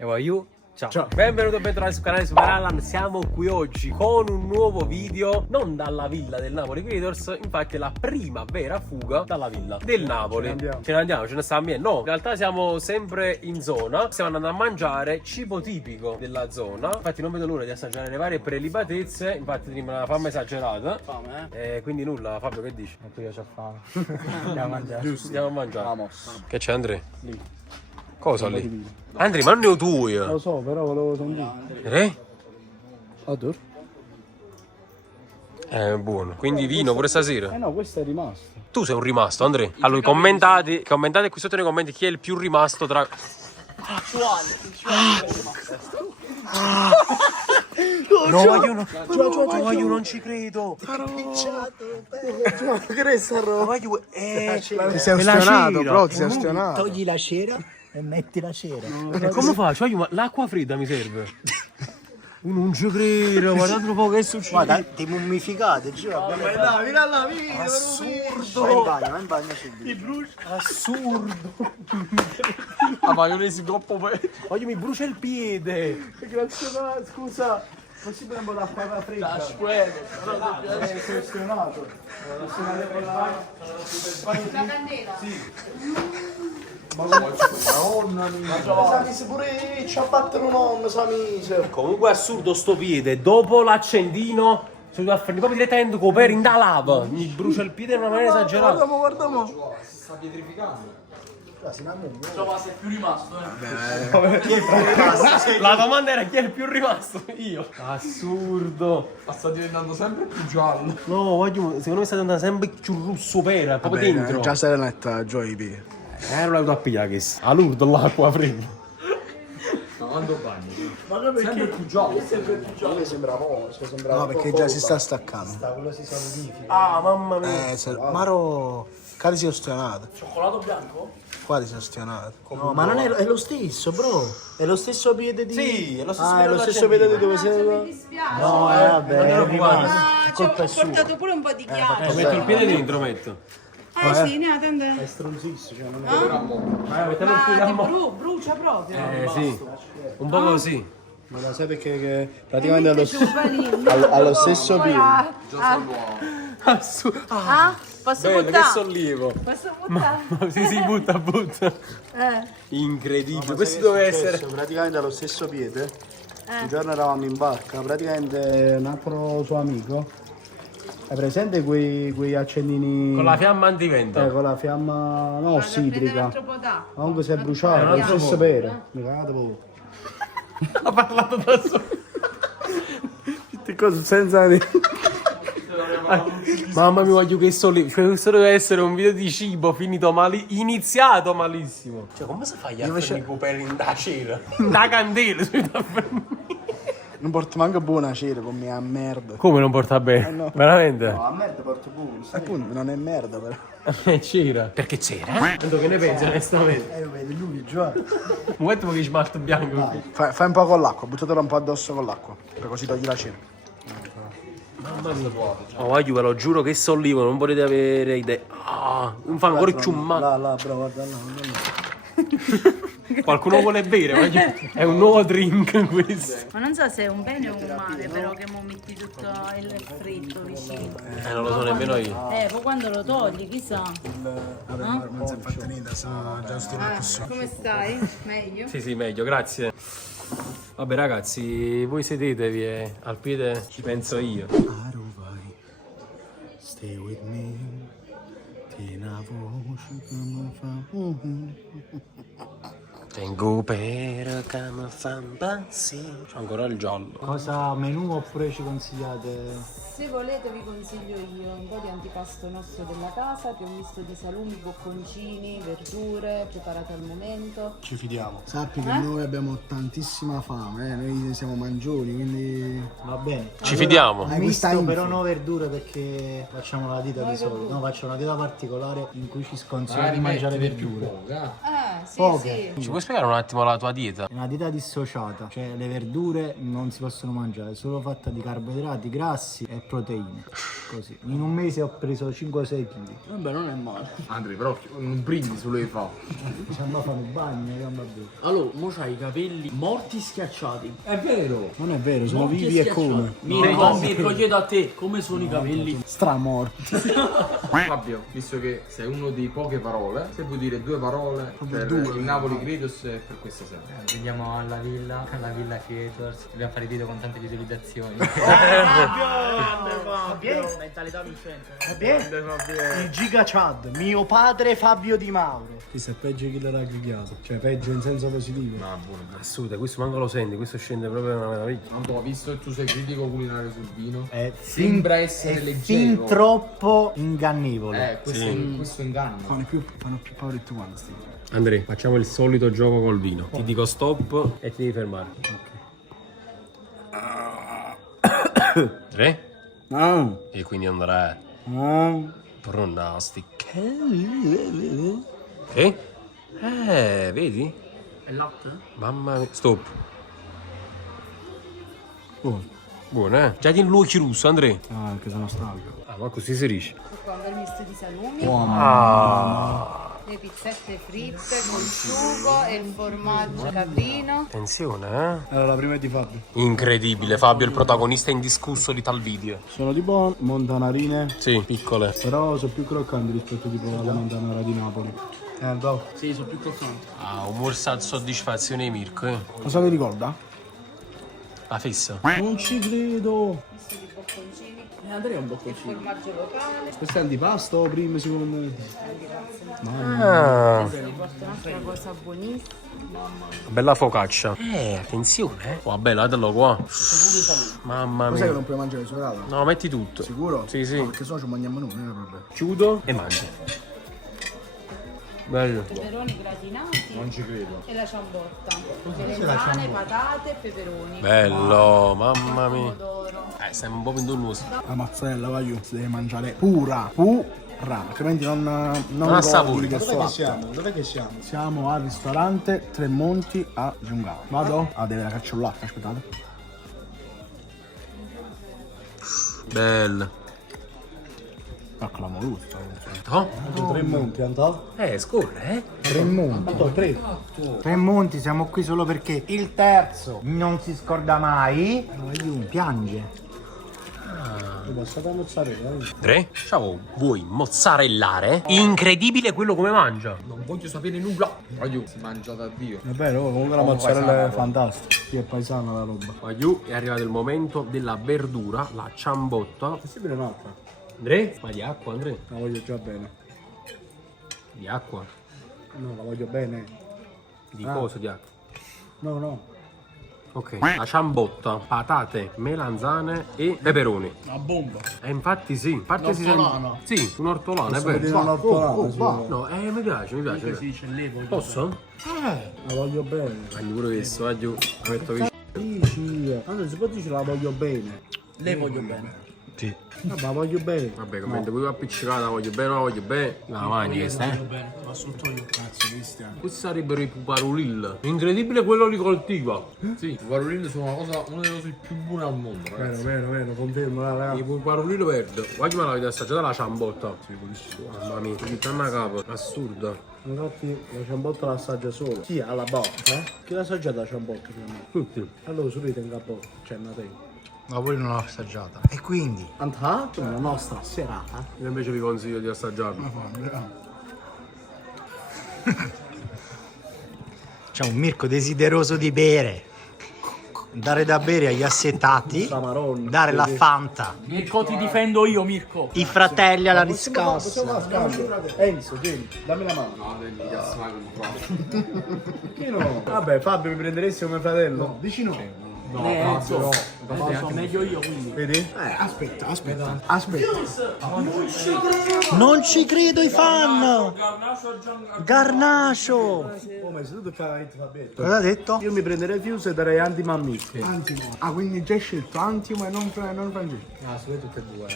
E voglio. Ciao. Ciao. Benvenuto e bentornati sul canale Super Allan. Siamo qui oggi con un nuovo video, non dalla villa del Napoli Creators, infatti è la prima vera fuga dalla villa del Napoli. Ce ne stiamo bene. No, in realtà siamo sempre in zona, stiamo andando a mangiare cibo tipico della zona. Infatti non vedo l'ora di assaggiare le varie prelibatezze, infatti tenim una fame esagerata. Fame, Quindi nulla, Fabio, che dici? Anche io c'ho fame. Andiamo a mangiare. Giusto, andiamo a mangiare. Vamos. Che c'è, Andrea? Lì. Cosa lì? Andrea, ma non ne ho tu io. Lo so, però volevo sentire. Adoro. Buono. Quindi vino pure stasera. No, questo è rimasto. Tu sei un rimasto, Andrea. Allora, commentate qui sotto nei commenti chi è il più rimasto tra... No, io non ci credo. Che resta roba? Ti sei ostionato, bro, ti sei ostionato. Togli la cera e metti la cera. Come faccio? Ma l'acqua fredda mi serve. Non ci credo, guardate un po' che succede. Guarda, ti mummificate, giuro. Vieni là, vieni. Assurdo. Vai in bagno subito. Assurdo. La maionese troppo per... Ma io mi brucia il piede. Grazie, scusa. Possibile un po' d'acqua fredda? La squadra. Sei ostionato. La candela? Madonna mia. Mi sa pure ci abbattono non, sa mise. Comunque è assurdo sto piede. Dopo l'accendino sono a fare proprio direttamente coperto in da lava. Mi brucia il piede in una maniera esagerata. Guardiamo. Sta pietrificando. La domanda era chi è il più rimasto? Io. Assurdo. Ma sta diventando sempre più giallo. No, voglio, secondo me sta diventando sempre più russo pera, proprio dentro. Già serenetta, Joy B. Non l'ho a pigliare che a Lourdes l'acqua fredda. Quando bagno? Sempre più giallo. A me sembra poco. No, perché già si sta staccando. Quello si solidifica. Ah, mamma mia. Maro, cari si è ostionato. Cioccolato bianco? Qua si è ostionato. No, ma non è lo stesso, bro. È lo stesso piede di... Sì, è lo stesso Ah, è piede lo della stesso piede di Cendina. dove sei? Mi dispiace. No, vabbè, non ero rimasto. Ah, ci ho portato pure un po' di ghiaccio. Metto il piede dentro, metto. Sì, ne attende. È stronzissimo, cioè non è... Mettiamo il piede Ah, a mo'. brucia proprio. Sì, un po' così. Non lo sai perché che praticamente Metteci un panino. allo stesso piede. Ah, posso Bello, che buttare? sollievo. Posso buttare? Sì, sì, butta. Incredibile, questo deve essere... Praticamente allo stesso piede. Un giorno eravamo in barca, praticamente un altro suo amico. Hai presente quei accendini? Con la fiamma antivento. Con la fiamma no Vado a prendere un ossidrica. altro po' d'acqua. Comunque si è bruciato, un lo altro stesso po'. pere. Mi cagate voi. Ha parlato da solo. Tutte cose senza Mamma mia, voglio che sollievo. Cioè, questo deve essere un video di cibo finito iniziato malissimo. Cioè, come si fa a fare i coperi in da cera? Da candela, Non porto manco buona cera con me a merda. Come non porta bene? no. Veramente? No, a merda porto pure. Appunto, non è merda però. C'era. Perché c'era? Tanto che ne pensi onestamente? Lo vedi lui già. Un momento che smalto bianco. Fai un po' con l'acqua, buttatelo un po' addosso con l'acqua. Per così togli la cera. Mamma mia. Oh, voglio, ve lo giuro che sollievo, non potete avere idea. Ah, non fa ancora più male. Là, bro, guarda là. Qualcuno vuole bere? Voglio... È un nuovo drink questo. Ma non so se è un bene o un male, però che mo metti tutto il fritto vicino. Non lo so nemmeno io. Poi quando lo togli, chissà. Non si è fatta niente, sono già stiamo Come stai? Meglio? Sì, meglio, grazie. Vabbè ragazzi, voi sedetevi e al piede ci penso io. vai, stay with me. Tieni la voce come fa. Tengo per che mi fa impazzire. C'ho ancora il giallo. Cosa menù oppure ci consigliate? Se volete vi consiglio io un po' di antipasto nostro della casa, che ho visto di salumi, bocconcini, verdure, preparate al momento. Ci fidiamo. Sappi che noi abbiamo tantissima fame, noi siamo mangioni, quindi... Va bene. Ci fidiamo. Hai Misto questa però info? no verdure perché facciamo la dieta di solito. No, faccio una dieta particolare in cui ci sconsiglio di mangiare verdure. Sì, Poche. sì. Ci puoi spiegare un attimo la tua dieta? È una dieta dissociata, cioè le verdure non si possono mangiare, è solo fatta di carboidrati, grassi e proteine. Così. In un mese ho preso 5-6 kg. Vabbè, non è male. Andrea, però un brindisi lo devi fare. Ci andò a fare un bagno, io andavo a bere. Allora, mo c'hai i capelli morti schiacciati. È vero! Non è vero, sono Morti vivi e schiacciati. come? Mirko, chiedo a te, come sono i capelli? Stramorti. Fabio, visto che sei uno di poche parole, se vuoi dire 2 parole per il Napoli Creators e per questa sera. Veniamo alla villa Creators, dobbiamo fare video con tante visualizzazioni. Mentalità vincente. Il Giga Chad, mio padre Fabio Di Mauro. Questo è peggio che l'era grigliato, cioè peggio in senso positivo. No, buono. Assurdo, questo manco lo senti, questo scende proprio una meraviglia. Tanto, visto che tu sei critico culinario sul vino, È sembra essere è leggero. fin troppo ingannevole. Questo inganno. Fanno più paura di tu quando stai. Andrea, facciamo il solito gioco col vino. Ti dico stop e ti devi fermare. Tre? No, E quindi andrà no. pronostica. Ok? Vedi? È latte? Mamma mia. Stop. Buono, eh? Già ti luci russo, Andrea. Ah, che sono stanco. Ah, ma così si riesce. Qua un bel misto di salumi, le pizzette fritte col sugo e il formaggio caprino. Attenzione, eh? Allora, la prima è di Fabio. Incredibile, Fabio, il protagonista indiscusso di tal video. Sono tipo montanarine, Sì, piccole. però sono più croccanti rispetto tipo alla montanara di Napoli. Dopo. Sì, sono più croccanti. Ah, umor sa soddisfazione di Mirko, eh? Cosa vi ricorda? La fissa. Non ci credo. Misto di bocconcini, Andrea è un bocconcino. formaggio locale. Questo è antipasto o primo secondo? Ah, Vi porto un'altra cosa buonissima. bella focaccia. Attenzione, eh. Qua, bella, datelo qua. Mamma Cos'è che mia. non puoi mangiare superato? No, metti tutto. Sicuro? Sì, sì. No, perché sennò ci mangiamo noi, non è problema. Chiudo e mangio. Bello. Peperoni gratinati Non ci credo. e la ciambotta. Melanzane, patate e peperoni. Bello, mamma mia. Pomodoro. Stiamo un po' pintonnosi. La mozzarella, vai giù, si deve mangiare pura, altrimenti non assapori. che Dov'è che siamo? Dov'è che siamo? Siamo al ristorante Tre Monti a Giungano. Vado? Ah, deve la cacciolata, aspettate. Bello. Ma clamoroso. Oh? Tre Monti, andò? Scorre, eh? Tre monti. Tre monti, siamo qui solo perché il terzo non si scorda mai. Piange. Passate a mozzarella. Tre? Ciao, vuoi mozzarellare? Incredibile quello come mangia. Non voglio sapere nulla. Voglio, si mangia da Dio. È vero, comunque la mozzarella è fantastica. Sì, è paesana la roba. Qua giù è arrivato il momento della verdura, la ciambotta. Possibile un'altra? Andrea? Ma di acqua, Andrea? La voglio già bene. Di acqua? No, la voglio bene. Di cosa di acqua? No. Ok. La ciambotta, patate, melanzane e peperoni. Una bomba. Infatti sì. In parte si Un'ortolana. sente. Sì, un ortolano, è Posso dire vero. un'ortolana, sì. No, mi piace, mi piace. Si dice levo. Posso? La voglio bene. Mangi pure questo, vai giù. La metto vicino. Dici. Allora, si può dire la voglio bene. Le voglio bene. Sì. Vabbè, la voglio bene. Vabbè, commento qui appiccicata, la voglio bene, la voglio bene. La mangi questa, Voglio bene, va sotto io. Grazie, Cristian. Questi sarebbero i puparulil. Incredibile quello li coltiva. Sì, i parolini sono una delle cose più buone al mondo, ragazzi. Vero, confermo, raga. I puparulil verde. Guarda ma l'avete assaggiata la ciambotta. Sì, buonissimo. Mamma mia, che tanna capo. Assurda. Infatti la ciambotta la assaggia solo. Chi ha la botta? Chi l'ha assaggiata la ciambotta prima? Tutti. Allora subito in capo c'è una te. Ma voi non l'ho assaggiata. E quindi? Antato la nostra serata. Io invece vi consiglio di assaggiarlo. C'è un Mirko desideroso di bere. Dare da bere agli assetati. Dare la Fanta. Mirko, ti difendo io, Mirko. I fratelli alla Possiamo riscossa. fare scambio? Enzo, tieni, dammi la mano. No, mi piace mai comprare. Perché no? Vabbè, Fabio, mi prenderesti come fratello? No, dici no. Enzo. So meglio io, quindi. Vedi? Aspetta. Non ci credo i fan. Garnacio. Oh, ma sei tu che hai detto? Cosa ha detto? Io mi prenderei Fuse e darei antimammiferi. Antimo. Ah, quindi già hai scelto Antimo e non Francesco. Ah, su tutte e due.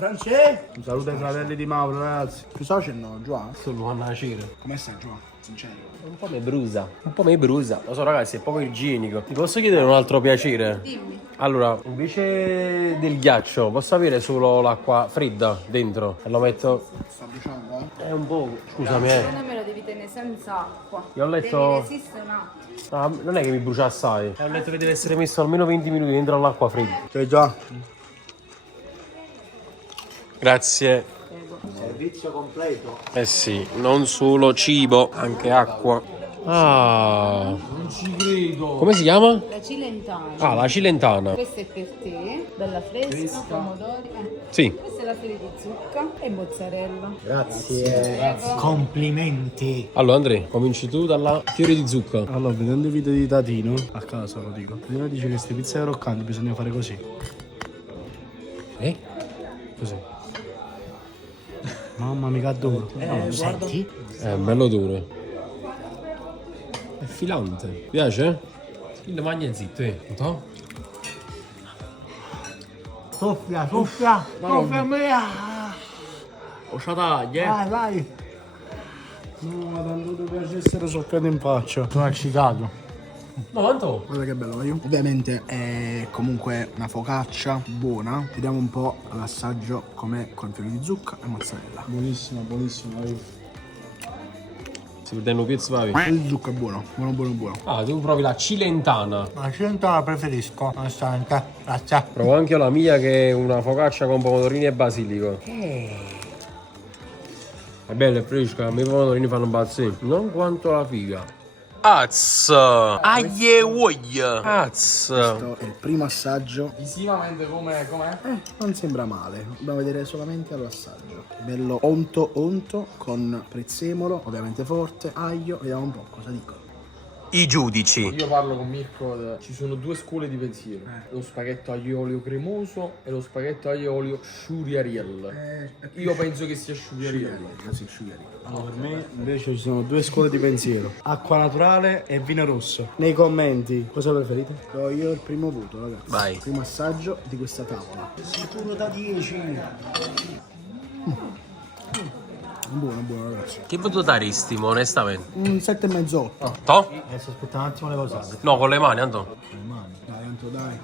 Francesco! Un saluto ai fratelli di Mauro, ragazzi. Tu soci no, Giovanni? Solo a nascere. Come stai, Giovanni? Sincero. Un po' mi brusa. Un po' mi brusa. Lo so ragazzi, è poco igienico. Ti posso chiedere un altro piacere? Dimmi. Allora, invece del ghiaccio, posso avere solo l'acqua fredda dentro? E lo metto... Sta bruciando, eh? È un po'... Scusami, Non me lo devi tenere senza acqua. Io ho letto- Devi resistere un attimo. Ah, non è che mi brucia assai. Ho letto che deve essere messo almeno 20 minuti dentro all'acqua fredda. Cioè già. Grazie. Servizio completo. Eh sì, non solo cibo, anche acqua. Ah, Non ci credo. come si chiama? La cilentana. Ah, la cilentana. Questa è per te, bella fresca, pomodori. Sì. Questa è la fili di zucca e mozzarella. Grazie. Complimenti. Allora Andrea, cominci tu dalla fiore di zucca. Allora, vedendo i video di Tatino, a caso lo dico, Tatino dice che queste pizze croccanti bisogna fare così. Così. Mamma mia, che duro. Senti? È bello duro. È filante. Ti piace? Il magna zitto, no? Soffia, soffia. Soffia mia. Lascia taglia, Vai, vai. No, ma tanto ti piacessero soffiato in faccia. Sono eccitato. No, tanto. Guarda che bello, voglio. Ovviamente è comunque una focaccia buona. Vediamo un po' l'assaggio com'è con fiori di zucca e mozzarella. Buonissima, buonissima. Si perdendo pezzo, vai. Il fiori di zucca è buono, buono, buono, buono. Ah, tu provi la cilentana. La cilentana la preferisco, onestamente. Grazie. Provo anche io la mia che è una focaccia con pomodorini e basilico. È bella, è fresca, a me i pomodorini fanno impazzire. Non quanto la figa. Az! Aie voglia! Az! Questo è il primo assaggio. Visivamente com'è? Non sembra male, dobbiamo vedere solamente all'assaggio. Bello onto onto con prezzemolo, ovviamente forte, aglio, vediamo un po' cosa dicono. I giudici. Io parlo con Mirko, ci sono due scuole di pensiero. Lo spaghetto aglio e olio cremoso e lo spaghetto aglio e olio sciuriariel. Io penso che sia sciuriariel. Sì, allora, per me invece ci sono due scuole di pensiero: acqua naturale e vino rosso. Nei commenti cosa preferite? Do io il primo voto, ragazzi. Vai. Primo assaggio di questa tavola. Sicuro da 10. Buono, buono, ragazzi. Che voto daresti, onestamente? Un 7,5. To? Adesso aspetta un attimo le cosate. No, con le mani, Anto. Le mani. Dai, Anto, dai.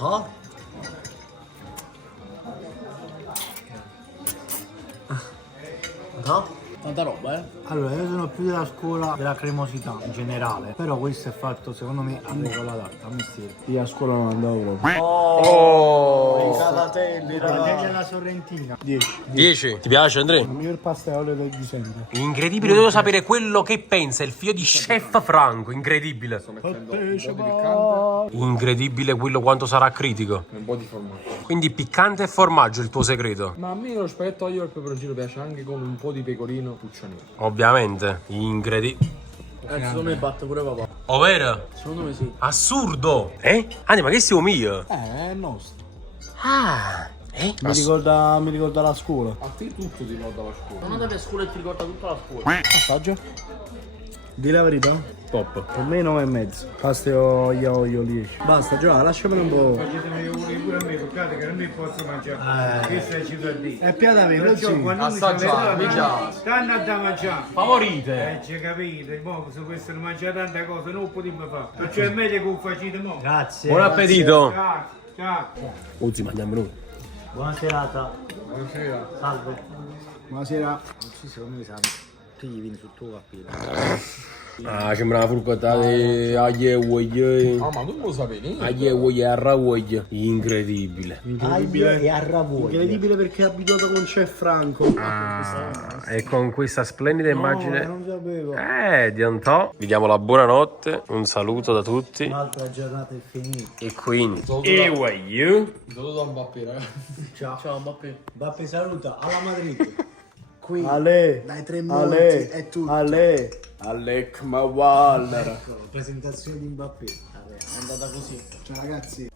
No? No? Tanta roba, Allora, io sono più della scuola della cremosità in generale, però questo è fatto secondo me a regola d'arte, a mestiere. Io a scuola non andavo proprio. Oh! Salatelli, La Sorrentina. 10. 10. Ti piace, Andrea? Il miglior pasta e olio di sempre. Incredibile, devo sapere quello che pensa il figlio di chef Franco. Incredibile. Sto mettendo un po' di piccante Incredibile quello quanto sarà critico. e un po' di formaggio. Quindi piccante e formaggio è il tuo segreto. Ma a me lo spaghetto aglio e il peperoncino piace anche con un po' di pecorino puccianino. Ovviamente. Incredibile. Secondo me batte pure papà. Ovvero? Secondo me sì. Assurdo. Anni, ma che stiamo mio? È nostro. Ah. Mi ricorda la scuola. A te tutto ti va dalla scuola. Non andate a scuola e ti ricorda tutta la scuola. Assaggio? Di la verità? Top. Per me 9,5. Pasta e olio 10. Basta, Giovanni, lasciamelo un po'. È piada vero, sì. Assaggia, mica. Stanno da mangiare. Favorite. Ci capite? Mo su questo mangiare tante cose, non potremmo fare. Perciò è meglio che lo facete mo. Grazie. Buon appetito. Ciao, ciao. Uzzi, mangiamo noi. Buona serata. Buonasera. Salve. Buonasera. Sì, secondo me sanno. Tu gli vieni sul tuo capire. Ah, sembra una furcottata di aglio e uoglie. Ah, ma tu lo sapevi? Aglio e uoglie a ravoglia. Incredibile. Aglio e arravoglio. Incredibile perché è abituato con chef Franco. E con questa splendida immagine Non sapevo. di Antò vi diamo la buonanotte, un saluto da tutti Un'altra giornata è finita. e quindi Un saluto da Mbappé, ragazzi. Ciao, Mbappé. Vabbè, saluta alla Madrid. Qui Ale. dai 3 minuti Ale. è tutto. Ale. Alec Mawallar. Presentazione di Mbappé. Vabbè, è andata così. Ciao ragazzi.